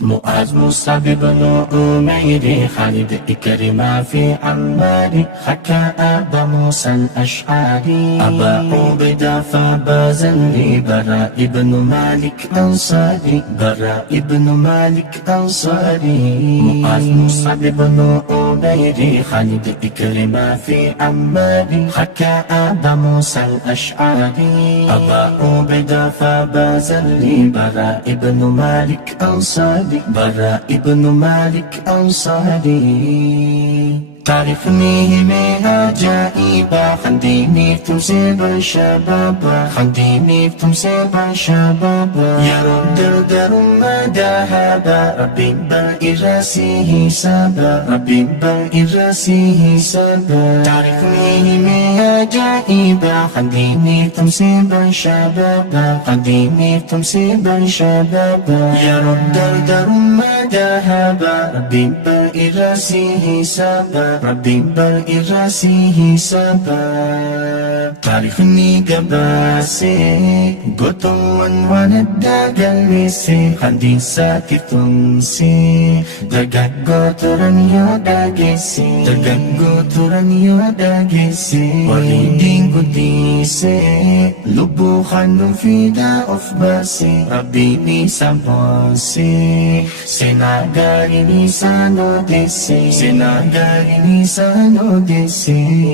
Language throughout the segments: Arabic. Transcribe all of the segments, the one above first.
معاذ مصعب بن عمير خالد إكرمة في عمار حكى أبا موسى الأشعري أبا عبيدة فبازا لي براء بن مالك أنصاري براء بن مالك أنصاري معاذ مصعب بن عمير خالد إكرمة في عمار حكى أبا موسى الأشعري أبا عبيدة فبازا لي براء بن مالك أنصاري براء بن مالك أنصاري تعرفني من عجائب خنديني تمسيب شبابا خنديني تمسيب شبابا يا رب دردر ما ذهب ربي بالإراسي حسابا ربي بالإراسي حسابا تعرفني من عجائب خنديني تمسيب شبابا خنديني تمسيب شبابا يا رب دردر ما ذهب ربي بالإراسي حسابا ربي بالإراسي حسابا تعرفني قباسي قطوان وانا قلبسي خندي ساتي تمسي دقاق قطران يوداقسي دقاق قطران يوداقسي وليدين قديسي لبو خانو في دا أفباسي ربي نيسا باسي سناغاري نيسا نودسي سناغاري نيسا نودسي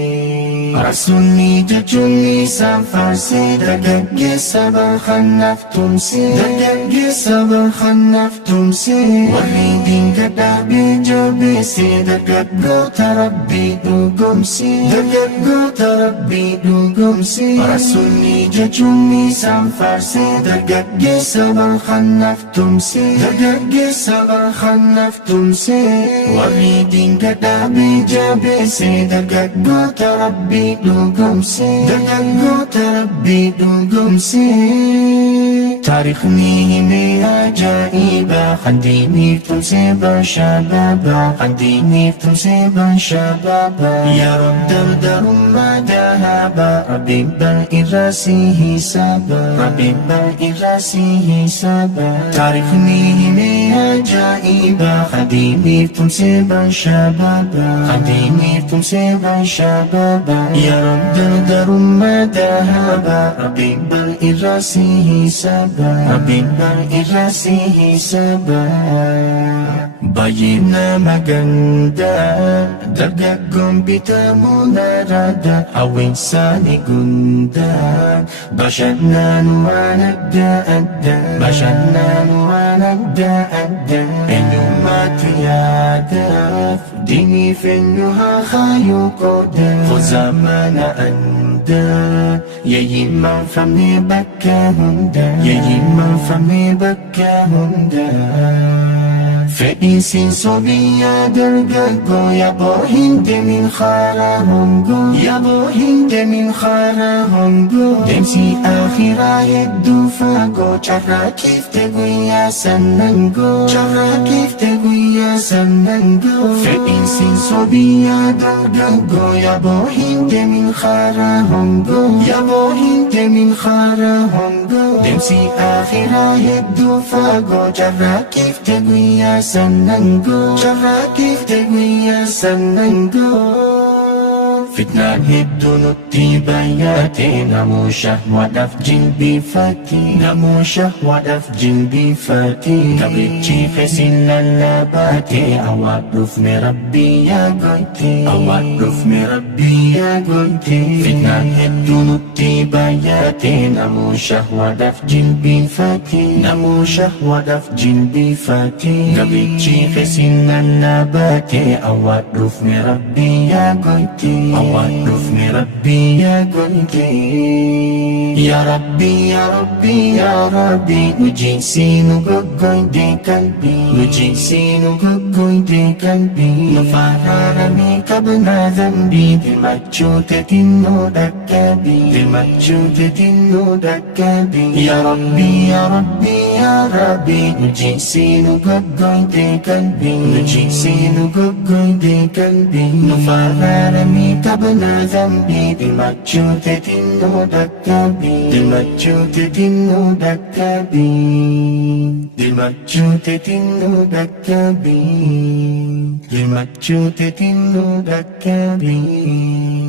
رسولي ججوني سافرسي دقاق سبا خنف تمسي دقاق سبا خنف تمسي وليدين قدابي جوبسي دقاق قوت ربي دوغمسي دقاق قوت ربي دوغمسي رسولي ججوني سافرسي دقاق سبا خنف تمسي دقاق سبا خنف تمسي وليدين قدابي جوبسي دقاق قوت ربي دوغمسي دقاق قوت ربي دوغمسي تاريخني من عجائب خنديني تمسيب شبابا خنديني تمسيب شبابا يا رب دردر ما ذهب ربي بالإراسي حسابا ربي بالإراسي حسابا تاريخني من عجائب خنديني تمسيب شبابا خنديني تمسيب شبابا يا رب دردر ما ذهب ربي بالإراسي حسابا ربي بالإراسي حسابا باينا maganda dargaggoon bitamu narada hawinsaani gunda bashannaan waan adda adda bashannaan waan adda adda eenyummaatu yaadaaf diinii feenyuhaa kaayuu qooda khuzamana anda yayyiman famne bakka hunda yayyiman famne bakka hunda فإنسين صبيا درقاقو يابو هند من خارهنقو يابو هند من خارهنقو دمسي آخرا يدو فاقو چرا كيف تقوي يا سننقو چرا كيف تقوي يا سننقو فإنسين صبيا درقاقو يابو هند من خارهنقو يابو هند من خارهنقو دمسي آخرا يدو فاقو چرا كيف تقوي يا سننقو شرا كيف تقوي يا سننقو فتنان هدو نتي بياتي نمو شهوة دف جلبي فاتي نمو شهوة دف جلبي فاتي كبريتشي خسن اللاباتي أواد رفم ربي يا قلتي أواد رفم ربي يا قلتي فتنان هدو نتي بياتي نمو شهوة دف جلبي فاتي نمو شهوة دف جلبي فاتي كبريتشي خسن اللاباتي أواد رفم ربي يا قلتي وعرفني ربي يا قلبي يا ربي يا ربي يا ربي نجيسي نقوي دي قلبي نجيسي نقوي دي قلبي نفررني كبنا ذنبي بمجودة نودكبي بمجودة نودكبي يا ربي يا ربي يا ربي نجيسي نقوي دي قلبي نجيسي نقوي دي قلبي نفررني zambi di macciute tinno dakkabi di macciute tinno dakkabi